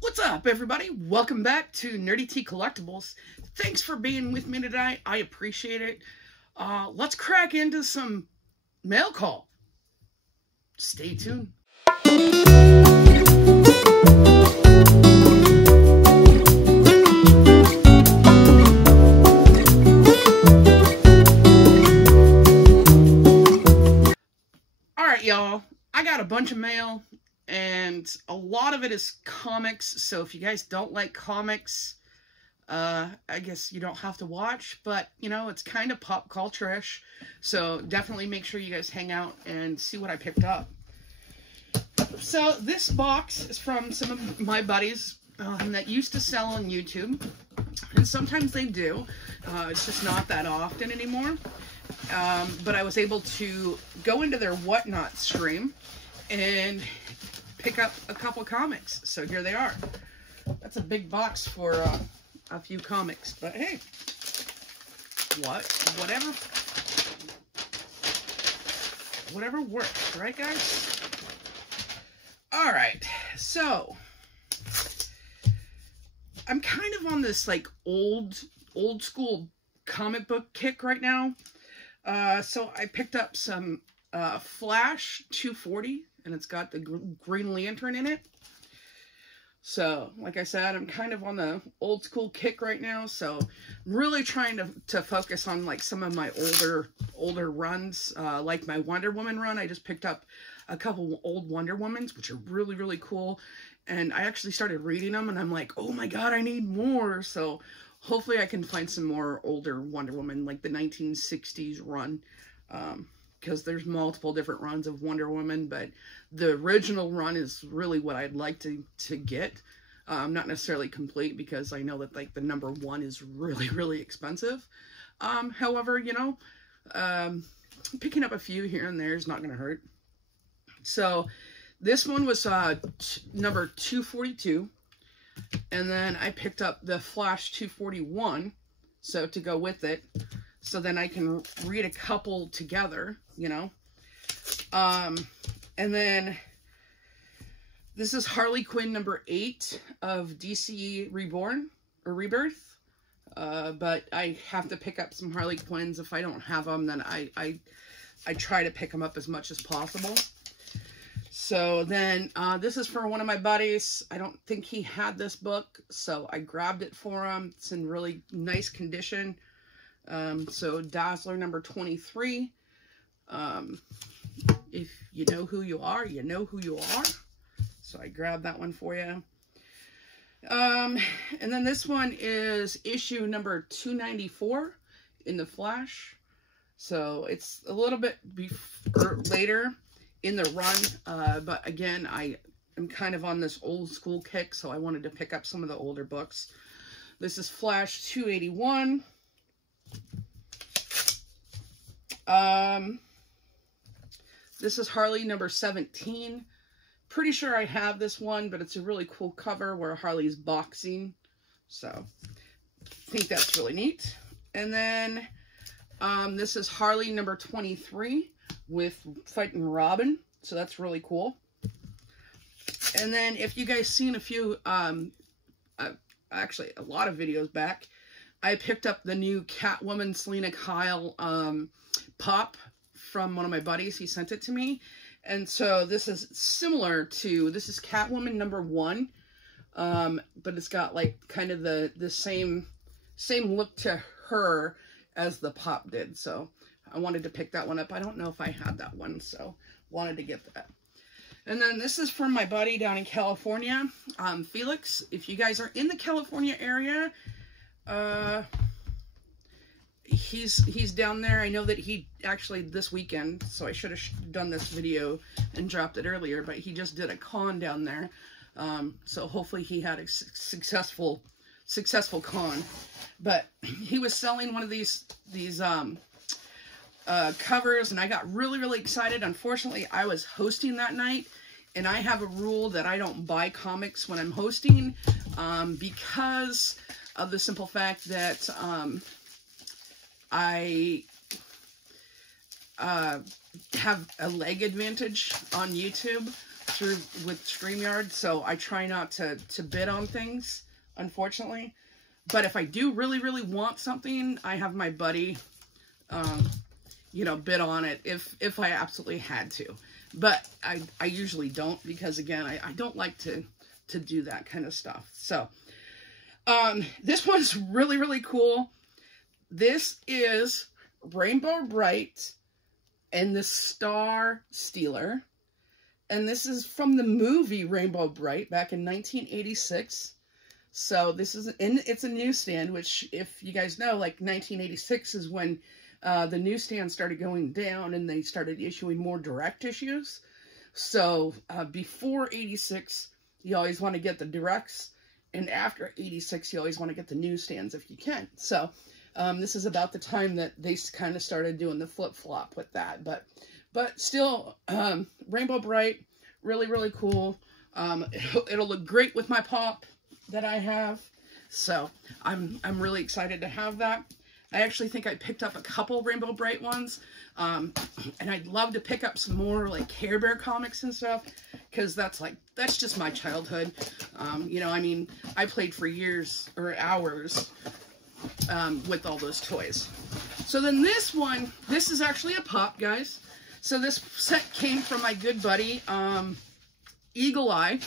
What's up, everybody? Welcome back to Nerdy T Collectibles. Thanks for being with me today. I appreciate it. Let's crack into some mail call. Stay tuned. Alright, y'all. I got a bunch of mail. And a lot of it is comics, so if you guys don't like comics, I guess you don't have to watch, but, you know, it's kind of pop culture-ish, so definitely make sure you guys hang out and see what I picked up. So, this box is from some of my buddies that used to sell on YouTube, and sometimes they do. It's just not that often anymore, but I was able to go into their Whatnot stream and pick up a couple comics. So here they are. That's a big box for a few comics, but hey, whatever works, right, guys? All right, so I'm kind of on this like old school comic book kick right now. So I picked up some Flash 240. And it's got the Green Lantern in it. So, like I said, I'm kind of on the old school kick right now. So, I'm really trying to focus on like some of my older runs. Like my Wonder Woman run. I just picked up a couple old Wonder Womans, which are really, really cool. And I actually started reading them and I'm like, oh my god, I need more. So, hopefully I can find some more older Wonder Woman, like the 1960s run. Because there's multiple different runs of Wonder Woman, but the original run is really what I'd like to get. Not necessarily complete, because I know that like the #1 is really, really expensive. However, you know, picking up a few here and there is not going to hurt. So this one was number 242, and then I picked up the Flash 241, so to go with it. So then I can read a couple together, you know. And then this is Harley Quinn number 8 of DC Reborn or Rebirth. But I have to pick up some Harley Quinns. If I don't have them, then I try to pick them up as much as possible. So then this is for one of my buddies. I don't think he had this book, so I grabbed it for him. It's in really nice condition. So Dazzler number 23, if you know who you are, you know who you are. So I grabbed that one for you. And then this one is issue number 294 in the Flash. So it's a little bit later in the run, but again, I am kind of on this old school kick, so I wanted to pick up some of the older books. This is Flash 281. This is Harley number 17. Pretty sure I have this one, but it's a really cool cover where Harley's boxing. So, I think that's really neat. And then, this is Harley number 23 with Fighting Robin. So, that's really cool. And then, if you guys seen a few, actually, a lot of videos back, I picked up the new Catwoman Selena Kyle pop from one of my buddies. He sent it to me. And so this is similar to, this is Catwoman number 1. But it's got like kind of the same look to her as the pop did. So I wanted to pick that one up. I don't know if I had that one, so wanted to get that. And then this is from my buddy down in California, Felix. If you guys are in the California area, he's down there. I know that he actually this weekend, so I should have done this video and dropped it earlier, but he just did a con down there. So hopefully he had a successful con. But he was selling one of these covers, and I got really excited. Unfortunately, I was hosting that night, and I have a rule that I don't buy comics when I'm hosting, because of the simple fact that I have a leg advantage on YouTube. through with StreamYard, so I try not to bid on things, unfortunately. But if I do really want something, I have my buddy, you know, bid on it if I absolutely had to. But I usually don't, because again, I don't like to do that kind of stuff. So this one's really cool. This is Rainbow Bright and the Star Stealer. And this is from the movie Rainbow Bright back in 1986. So this is, it's a newsstand, which if you guys know, like 1986 is when the newsstand started going down and they started issuing more direct issues. So before 86, you always want to get the directs. And after 86, you always want to get the newsstands if you can. So this is about the time that they kind of started doing the flip-flop with that. But still, Rainbow Bright, really cool. It'll look great with my pop that I have. So I'm really excited to have that. I actually think I picked up a couple Rainbow Bright ones. And I'd love to pick up some more like Care Bear comics and stuff, because that's just my childhood. You know, I mean, I played for years or hours with all those toys. So then this one, this is actually a pop, guys. So this set came from my good buddy, Eagle Eye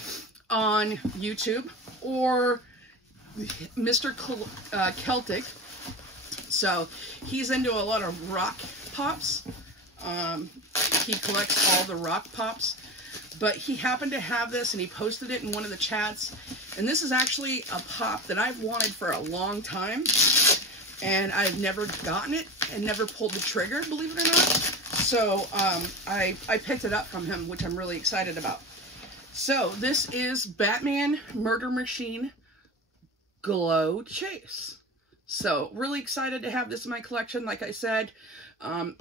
on YouTube, or Mr. Celtic. So he's into a lot of rock pops. He collects all the rock pops. But he happened to have this and he posted it in one of the chats. And this is actually a pop that I've wanted for a long time. And I've never gotten it and never pulled the trigger, believe it or not. So I picked it up from him, which I'm really excited about. So this is Batman Murder Machine Glow Chase. So really excited to have this in my collection. Like I said,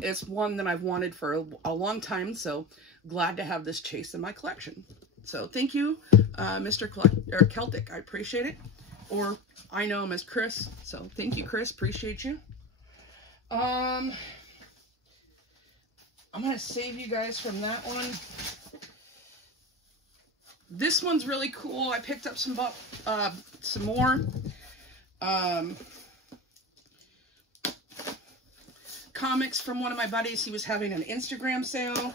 it's one that I've wanted for a long time. So glad to have this chase in my collection. So thank you, Mr. Celtic. I appreciate it. Or I know him as Chris. So thank you, Chris. Appreciate you. I'm going to save you guys from that one. This one's really cool. I picked up some more comics from one of my buddies. He was having an Instagram sale,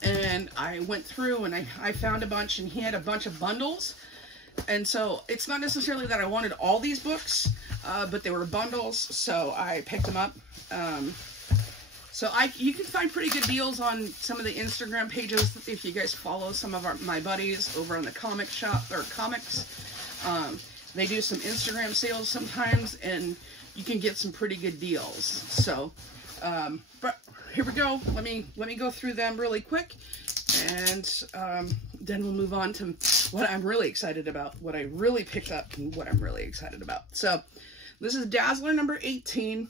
and I went through and I found a bunch, and he had a bunch of bundles. And so it's not necessarily that I wanted all these books, but they were bundles, so I picked them up. So you can find pretty good deals on some of the Instagram pages if you guys follow some of my buddies over on the comic shop or comics. They do some Instagram sales sometimes, and you can get some pretty good deals. So, but here we go. Let me go through them really quick, and then we'll move on to what I'm really excited about, what I really picked up, and what I'm really excited about. So, this is Dazzler number 18.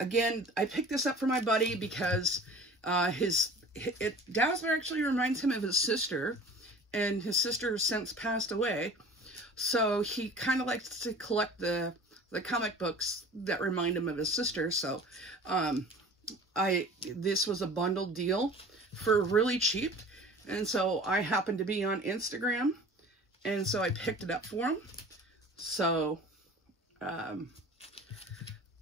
Again, I picked this up for my buddy because Dazzler actually reminds him of his sister, and his sister has since passed away. So he kind of likes to collect the comic books that remind him of his sister. So this was a bundled deal for really cheap, and so I happened to be on Instagram, and so I picked it up for him. So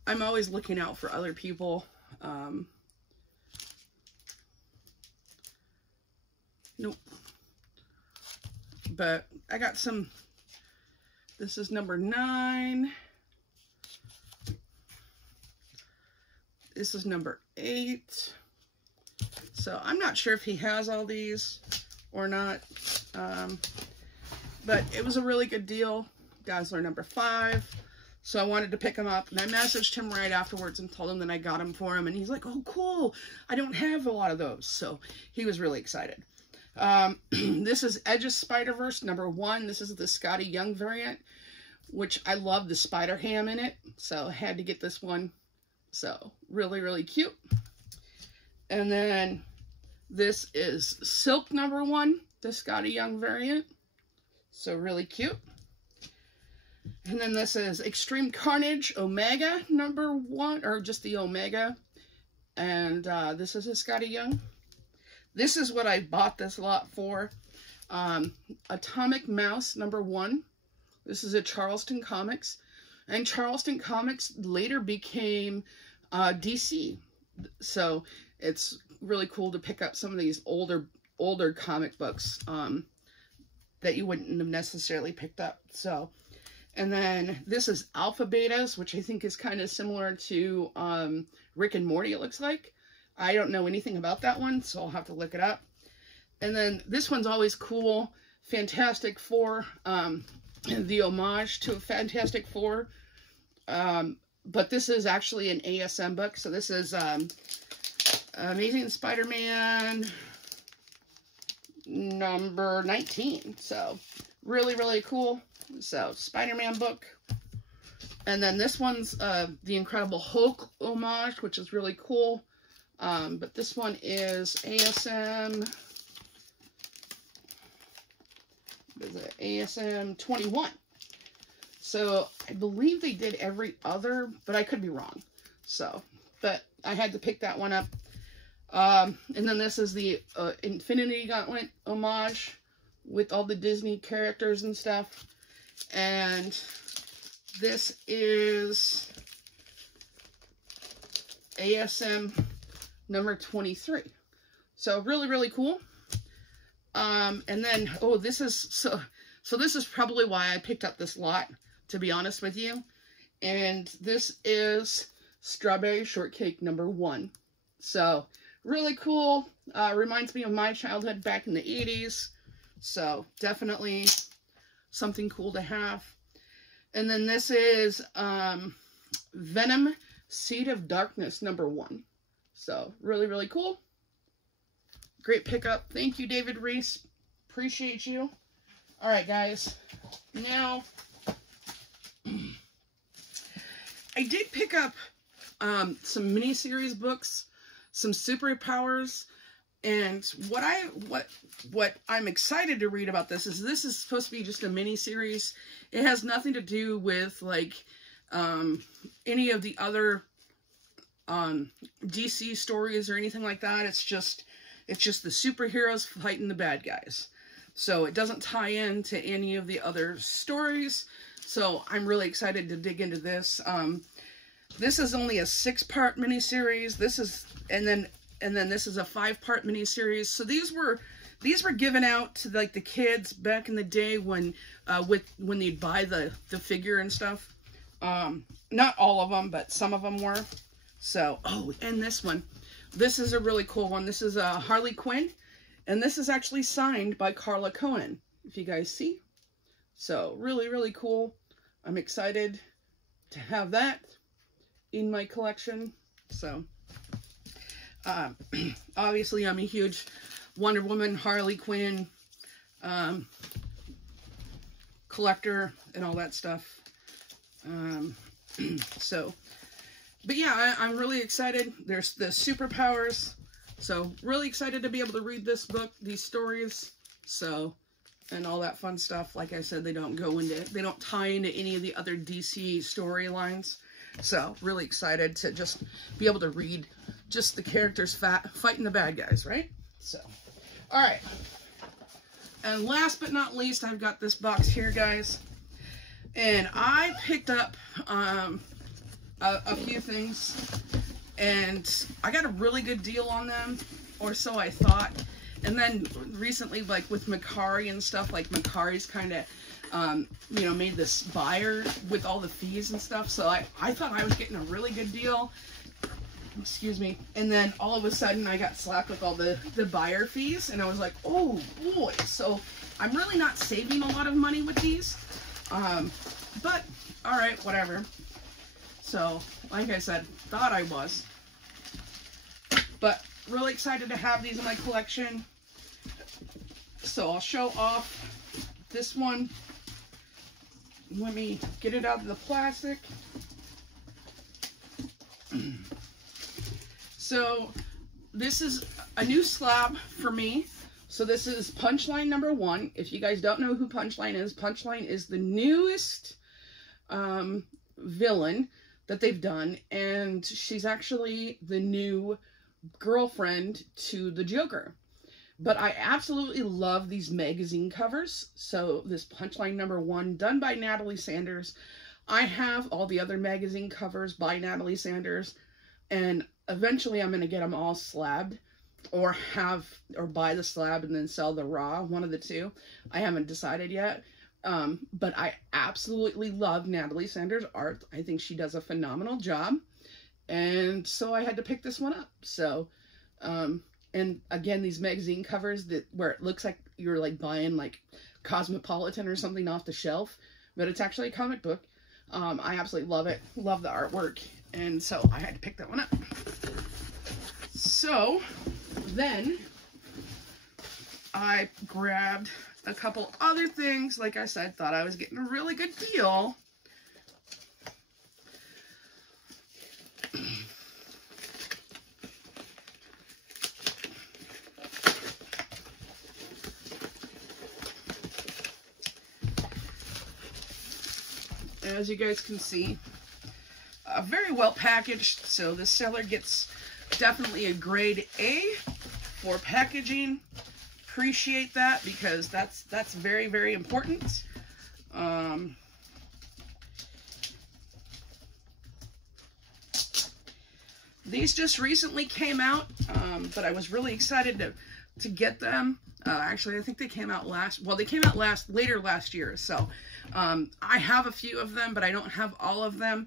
I'm always looking out for other people. Nope. But I got some. This is number 9. This is number 8. So I'm not sure if he has all these or not. But it was a really good deal. Dazzler number 5. So I wanted to pick him up, and I messaged him right afterwards and told him that I got him for him, and he's like, oh, cool, I don't have a lot of those. So he was really excited. This is Edge of Spider-Verse number 1. This is the Scotty Young variant, which I love the Spider Ham in it, so I had to get this one. So really cute. And then this is Silk number 1, the Scotty Young variant. So really cute. And then this is Extreme Carnage Omega number 1, or just the Omega. And this is a Scotty Young. This is what I bought this lot for. Atomic Mouse #1. This is a Charleston Comics. And Charleston Comics later became DC. So it's really cool to pick up some of these older comic books that you wouldn't have necessarily picked up. So, and then this is Alpha Betas, which I think is kind of similar to Rick and Morty, it looks like. I don't know anything about that one, so I'll have to look it up. And then this one's always cool. Fantastic Four, the homage to Fantastic Four. But this is actually an ASM book. So this is Amazing Spider-Man number 19. So really, really cool. So Spider-Man book. And then this one's the Incredible Hulk homage, which is really cool. But this one is ASM. What is it? ASM 21. So I believe they did every other, but I could be wrong. So, but I had to pick that one up. And then this is the Infinity Gauntlet homage with all the Disney characters and stuff. And this is ASM number 23. So really, really cool. And then, oh, this is, so this is probably why I picked up this lot, to be honest with you. And this is Strawberry Shortcake #1. So really cool. Reminds me of my childhood back in the 80s. So definitely something cool to have. And then this is Venom Seed of Darkness #1. So really, really cool. Great pickup. Thank you, David Reese. Appreciate you. All right, guys. Now, I did pick up some miniseries books, some superpowers, and what I'm excited to read about this is supposed to be just a miniseries. It has nothing to do with like any of the other DC stories or anything like that. It's just the superheroes fighting the bad guys. So it doesn't tie into any of the other stories. So I'm really excited to dig into this. This is only a 6-part miniseries. And then this is a 5-part miniseries. So these were given out to like the kids back in the day when they'd buy the figure and stuff. Not all of them, but some of them were. So, oh, and this one. This is a really cool one. This is Harley Quinn, and this is actually signed by Carla Cohen, if you guys see. So, really, really cool. I'm excited to have that in my collection. So, obviously, I'm a huge Wonder Woman, Harley Quinn collector and all that stuff. So... But yeah, I'm really excited. There's the superpowers. So really excited to be able to read this book, these stories. So, and all that fun stuff. Like I said, they don't tie into any of the other DC storylines. So really excited to just be able to read just the characters fighting the bad guys, right? So, all right. And last but not least, I've got this box here, guys. And I picked up a few things, and I got a really good deal on them, or so I thought. And then recently, like with Macari and stuff, like Macari's kind of, you know, made this buyer with all the fees and stuff. So I thought I was getting a really good deal. Excuse me. And then all of a sudden I got slapped with all the buyer fees, and I was like, oh boy. So I'm really not saving a lot of money with these. But all right, whatever. So, like I said, thought I was. But really excited to have these in my collection. So I'll show off this one. Let me get it out of the plastic. So this is a new slab for me. So this is Punchline #1. If you guys don't know who Punchline is the newest villain that they've done, and she's actually the new girlfriend to the Joker. But I absolutely love these magazine covers. So this Punchline #1, done by Natalie Sanders. I have all the other magazine covers by Natalie Sanders, and eventually I'm going to get them all slabbed, or buy the slab and then sell the raw, one of the two. I haven't decided yet. But I absolutely love Natalie Sanders' art. I think she does a phenomenal job. And so I had to pick this one up. So, and again, these magazine covers where it looks like you're like buying like Cosmopolitan or something off the shelf, but it's actually a comic book. I absolutely love it. Love the artwork. And so I had to pick that one up. So then I grabbed a couple other things. Like I said, thought I was getting a really good deal. As you guys can see, very well packaged. So the seller gets definitely a grade A for packaging. Appreciate that, because that's very, very important. These just recently came out, but I was really excited to get them. Actually, I think they came out later last year. So I have a few of them, but I don't have all of them.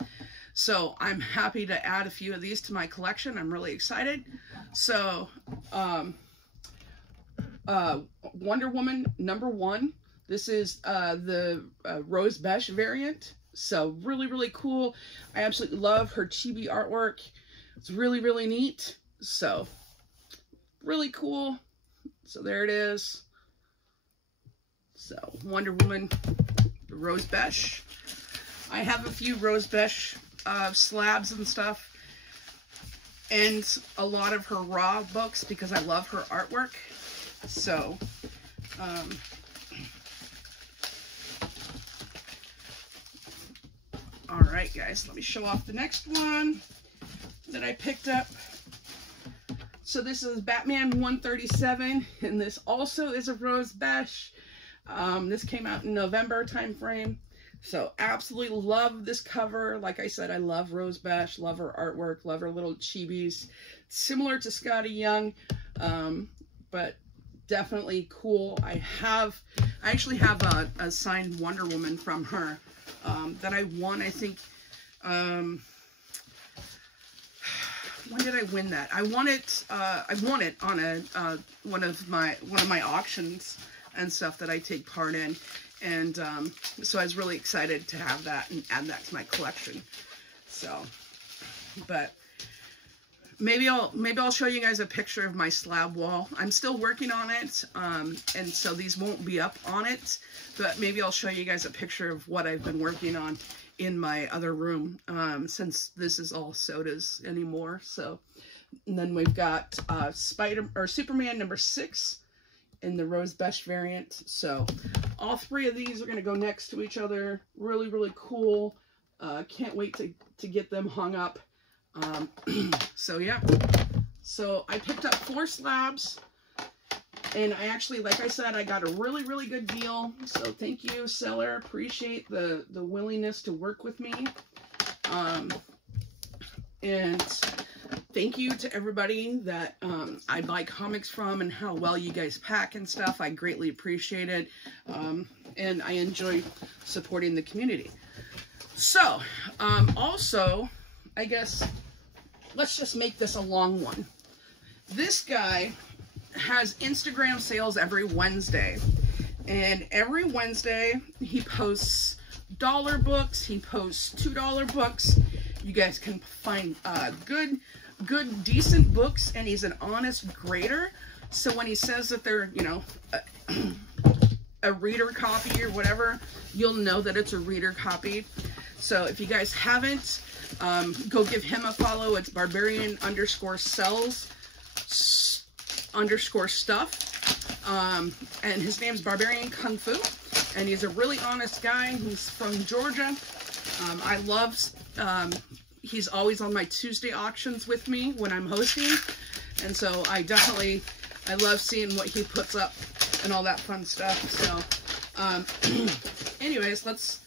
So I'm happy to add a few of these to my collection. I'm really excited. So Wonder Woman #1. This is the Rose Besh variant. So really, really cool. I absolutely love her chibi artwork. It's really, really neat. So really cool. So there it is. So Wonder Woman, Rose Besh. I have a few Rose Besh slabs and stuff, and a lot of her raw books because I love her artwork. So all right, guys, let me show off the next one that I picked up. So this is Batman 137, and this also is a Rose Besh. This came out in November time frame. So absolutely love this cover. Like I said, I love Rose Besh, love her artwork, love her little chibis. Similar to Scotty Young, but definitely cool. I actually have a signed Wonder Woman from her that I won, I think. When did I win that? I won it on one of my auctions and stuff that I take part in, and so I was really excited to have that and add that to my collection. So, but maybe I'll show you guys a picture of my slab wall. I'm still working on it, and so these won't be up on it, but maybe I'll show you guys a picture of what I've been working on in my other room, since this is all sodas anymore. So, and then we've got Superman #6 in the Rose Besh variant. So all three of these are going to go next to each other. Really, really cool. Can't wait to get them hung up. So yeah, so I picked up 4 slabs, and I actually, like I said, I got a really, really good deal. So thank you, seller. Appreciate the willingness to work with me. And thank you to everybody that I buy comics from and how well you guys pack and stuff. I greatly appreciate it. And I enjoy supporting the community. So, also, I guess, let's just make this a long one. This guy has Instagram sales every Wednesday, and every Wednesday he posts dollar books, he posts $2 books. You guys can find good decent books, and he's an honest grader. So when he says that they're, you know, a reader copy or whatever, you'll know that it's a reader copy. So if you guys haven't, go give him a follow. It's Barbarian_sells_stuff. And his name's Barbarian Kung Fu. And he's a really honest guy. He's from Georgia. I love, he's always on my Tuesday auctions with me when I'm hosting. And so I definitely I love seeing what he puts up and all that fun stuff. So, anyways, let's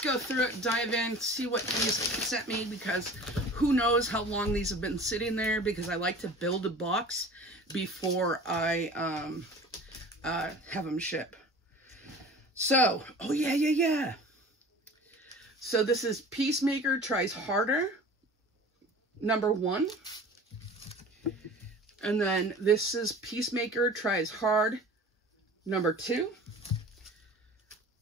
go through it, dive in, see what he's sent me, because who knows how long these have been sitting there, because I like to build a box before I have them ship. So, oh yeah. So this is Peacemaker Tries Harder, #1. And then this is Peacemaker Tries Hard, #2.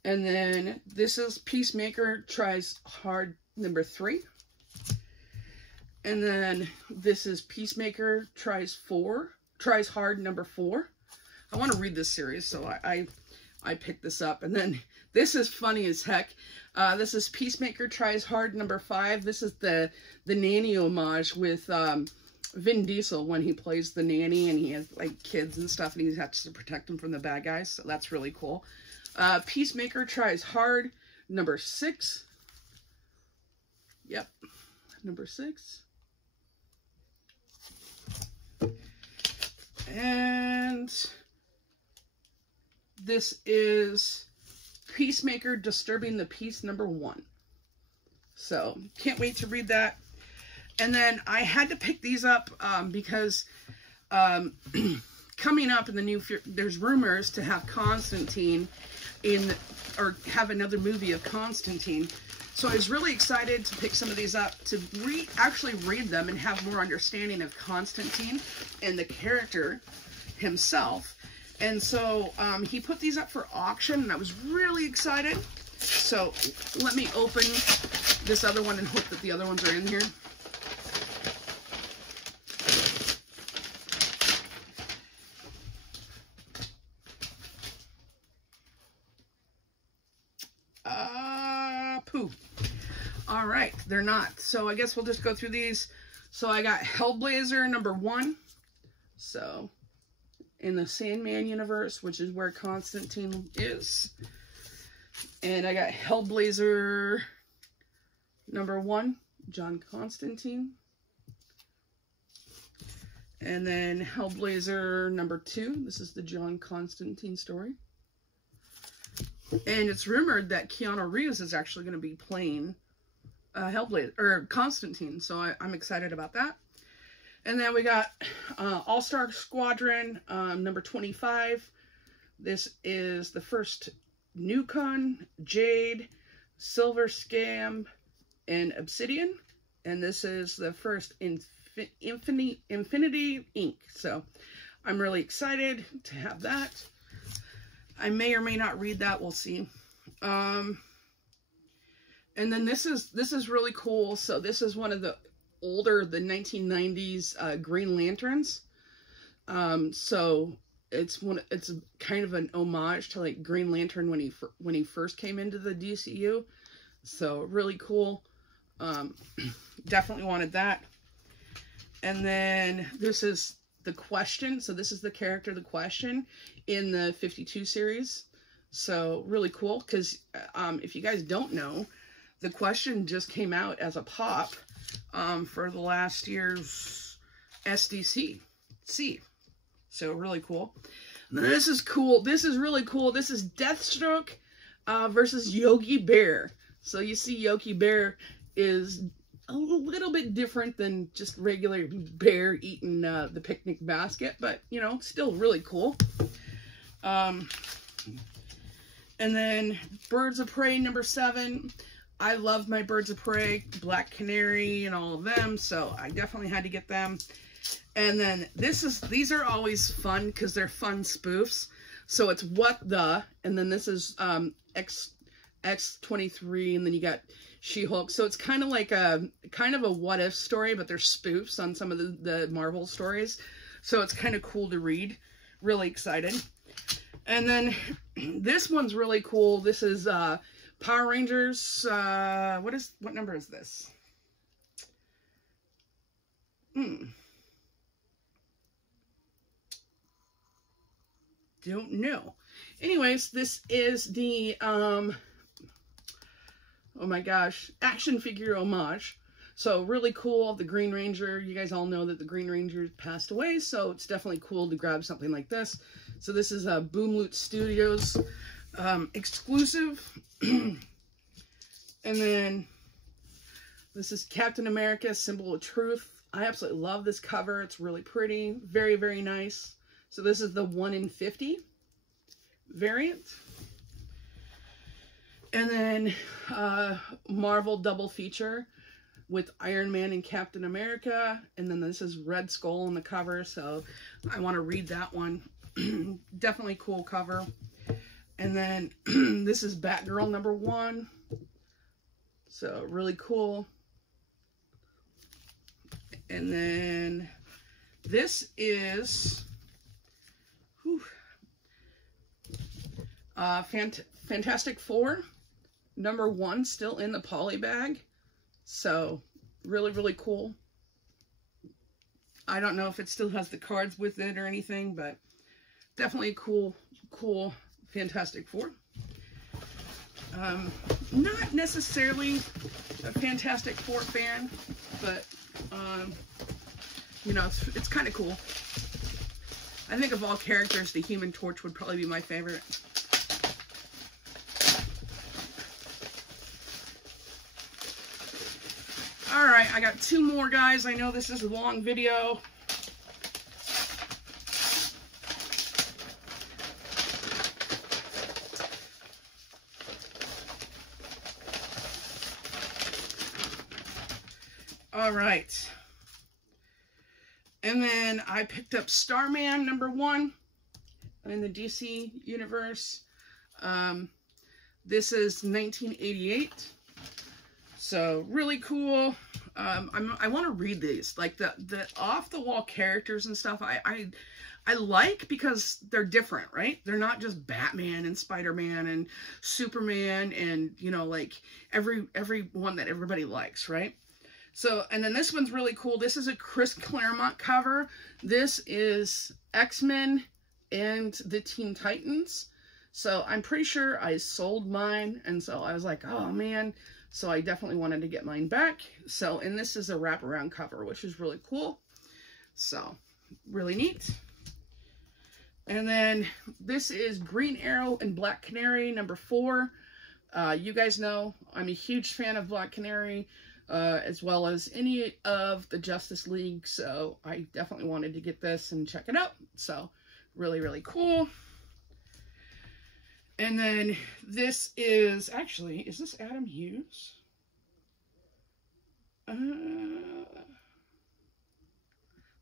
And then this is Peacemaker Tries Hard, #3. And then this is Peacemaker Tries Hard, #4. I want to read this series, so I picked this up. And then this is funny as heck. This is Peacemaker Tries Hard, #5. This is the nanny homage with Vin Diesel when he plays the nanny, and he has like kids and stuff, and he has to protect them from the bad guys. So that's really cool. Peacemaker Tries Hard, #6. Yep, #6. And this is Peacemaker Disturbing the Peace, #1. So, can't wait to read that. And then I had to pick these up because coming up in the new, there's rumors to have Constantine or have another movie of Constantine. So I was really excited to pick some of these up to actually read them and have more understanding of Constantine and the character himself. And so he put these up for auction, and I was really excited. So let me open this other one and hope that the other ones are in here. Pooh. All right, they're not. So I guess we'll just go through these. So I got Hellblazer, #1. So in the Sandman universe, which is where Constantine is. And I got Hellblazer, #1, John Constantine. And then Hellblazer, #2. This is the John Constantine story. And it's rumored that Keanu Reeves is actually going to be playing Hellblazer, or Constantine. So I'm excited about that. And then we got All-Star Squadron, #25. This is the first Nukon, Jade, Silver Scam, and Obsidian. And this is the first Infinity Inc. So I'm really excited to have that. I may or may not read that. We'll see. And then this is really cool. So this is one of the the 1990s Green Lanterns. So it's kind of an homage to like Green Lantern when he first came into the DCU. So really cool. Definitely wanted that. And then this is the Question. So this is the character, the Question, in the 52 series. So really cool, because if you guys don't know, the Question just came out as a pop for the last year's SDC. So really cool. And this is cool. This is really cool. This is Deathstroke versus Yogi Bear. So you see Yogi Bear is a little bit different than just regular bear eating the picnic basket, but, you know, still really cool. And then Birds of Prey, #7. I love my Birds of Prey, Black Canary and all of them, so I definitely had to get them. And then these are always fun because they're fun spoofs. So it's What the, and then this is X-23, and then you got She-Hulk. So it's kind of like a what if story, but they're spoofs on some of the Marvel stories. So it's kind of cool to read. Really excited. And then this one's really cool. This is Power Rangers. What number is this? Don't know. Anyways, this is the oh my gosh, action figure homage So really cool. The Green Ranger, you guys all know that the Green Ranger passed away, so it's definitely cool to grab something like this. So this is a Boomloot Studios exclusive. And then this is Captain America, Symbol of Truth. I absolutely love this cover. It's really pretty. Very, very nice. So this is the 1 in 50 variant. And then Marvel double feature with Iron Man and Captain America. And then this is Red Skull on the cover. So I want to read that one. Definitely cool cover. And then this is Batgirl #1. So really cool. And then this is Fantastic Four #1, still in the poly bag. So really, really cool. I don't know if it still has the cards with it or anything, but definitely cool Fantastic Four. Not necessarily a Fantastic Four fan, but you know, it's kind of cool. I think of all characters, the Human Torch would probably be my favorite. Alright, I got 2 more, guys. I know this is a long video. Alright. And then I picked up Starman #1 in the DC universe. This is 1988. So really cool. I want to read these, like the off-the-wall characters and stuff. I like, because they're different, right? They're not just Batman and Spider-Man and Superman and, you know, like every one that everybody likes, right? So, and then this one's really cool. This is a Chris Claremont cover. This is X-Men and the Teen Titans. So I'm pretty sure I sold mine, and so I was like, oh man. So I definitely wanted to get mine back. So, and this is a wraparound cover, which is really cool. So, really neat. And then this is Green Arrow and Black Canary #4. You guys know I'm a huge fan of Black Canary, as well as any of the Justice League. So I definitely wanted to get this and check it out. So really, really cool. And then this is, actually, is this Adam Hughes?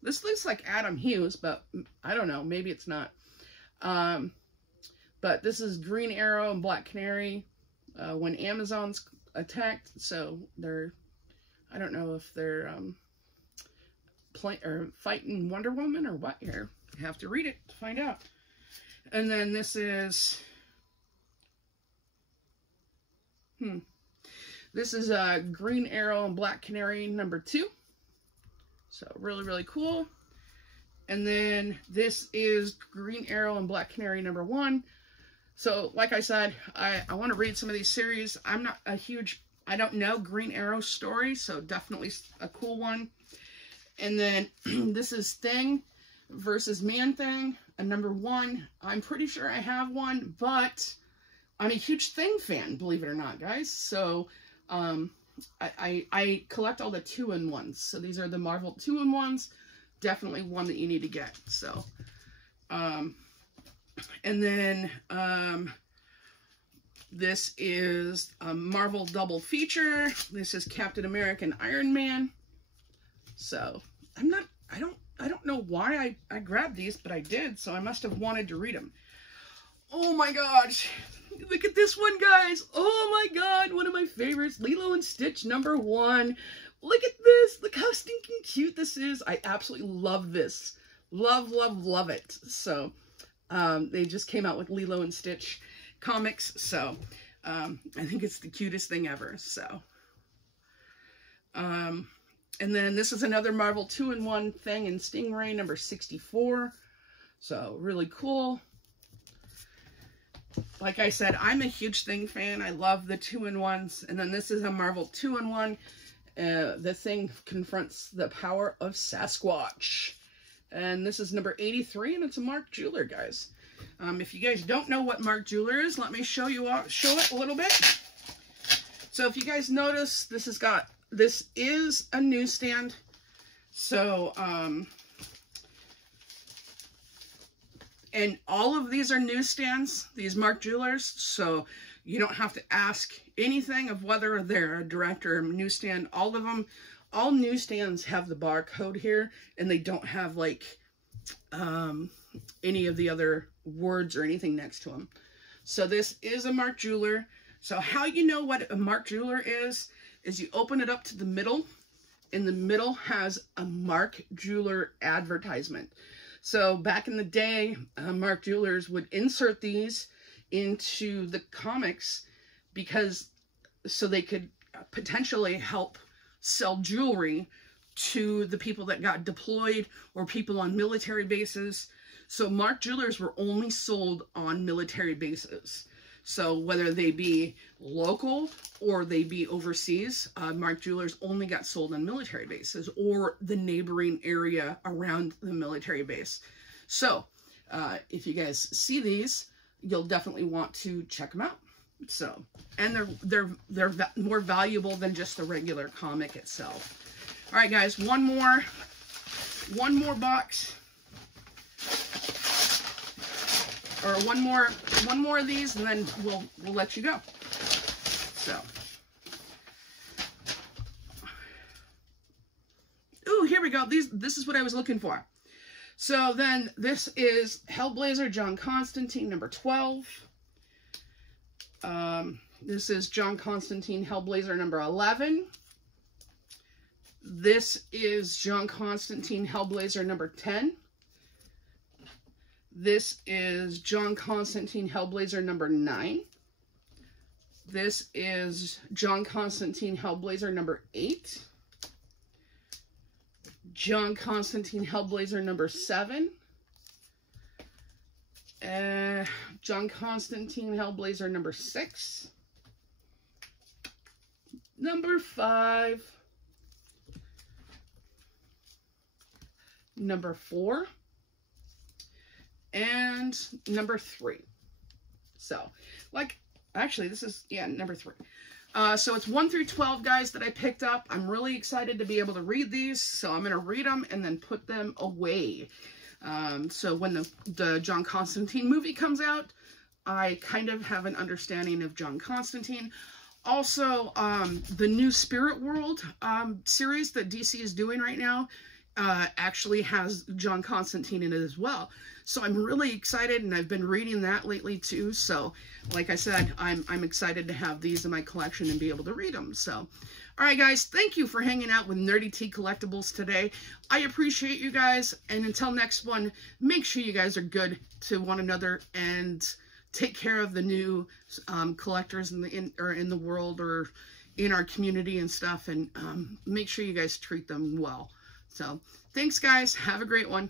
This looks like Adam Hughes, but I don't know. Maybe it's not. But this is Green Arrow and Black Canary when Amazon's attacked. So they're, I don't know if they're fighting Wonder Woman or what here. You have to read it to find out. And then this is... This is Green Arrow and Black Canary #2. So really, really cool. And then this is Green Arrow and Black Canary #1. So like I said, I want to read some of these series. I'm not a huge, I don't know Green Arrow story, so definitely a cool one. And then this is Thing versus Man-Thing, #1. I'm pretty sure I have one, but I'm a huge Thing fan, believe it or not, guys. So, I collect all the 2-in-1s. So these are the Marvel 2-in-1s. Definitely one that you need to get. So, and then, this is a Marvel double feature. This is Captain America and Iron Man. So, I don't know why I grabbed these, but I did. So I must have wanted to read them. Oh my gosh. Look at this one, guys. Oh my god, one of my favorites. Lilo and Stitch #1. Look at this. Look how stinking cute this is. I absolutely love this. Love, love, love it. So, they just came out with Lilo and Stitch comics. So, I think it's the cutest thing ever. So, and then this is another Marvel 2-in-1 Thing and Stingray #64. So, really cool. Like I said, I'm a huge Thing fan. I love the 2-in-1s. And then this is a Marvel 2-in-1. The thing confronts the power of Sasquatch. And this is number 83, and it's a Mark Jeweler, guys. If you guys don't know what Mark Jeweler is, let me show it a little bit. So if you guys notice, this is a newsstand. So, and all of these are newsstands, these Mark Jewelers. So you don't have to ask anything of whether they're a direct or a newsstand. All of them, all newsstands have the barcode here, and they don't have like any of the other words or anything next to them. So this is a Mark Jeweler. So how you know what a Mark Jeweler is you open it up to the middle, and the middle has a Mark Jeweler advertisement. So back in the day, Mark Jewelers would insert these into the comics so they could potentially help sell jewelry to the people that got deployed or people on military bases. So Mark Jewelers were only sold on military bases. So whether they be local or they be overseas, Mark Jewelers only got sold on military bases or the neighboring area around the military base. So if you guys see these, you'll definitely want to check them out. So, and they're more valuable than just the regular comic itself. All right, guys, one more box. Or one more of these, and then we'll let you go. So, ooh, here we go. This is what I was looking for. So then this is Hellblazer John Constantine number 12. This is John Constantine Hellblazer number 11. This is John Constantine Hellblazer number 10. This is John Constantine Hellblazer number 9. This is John Constantine Hellblazer number 8. John Constantine Hellblazer number 7. John Constantine Hellblazer number 6. Number 5. Number 4. And number 3. So, actually, this is, number 3. So it's 1 through 12, guys, that I picked up. I'm really excited to be able to read these, so I'm going to read them and then put them away. So when the John Constantine movie comes out, I kind of have an understanding of John Constantine. Also, the new Spirit World series that DC is doing right now actually has John Constantine in it as well. So I'm really excited, and I've been reading that lately too. So like I said, I'm excited to have these in my collection and be able to read them. So, all right, guys, thank you for hanging out with Nerdy T Collectibles today. I appreciate you guys, and until next one, make sure you guys are good to one another and take care of the new collectors in the world or in our community and stuff, and make sure you guys treat them well. So, thanks, guys. Have a great one.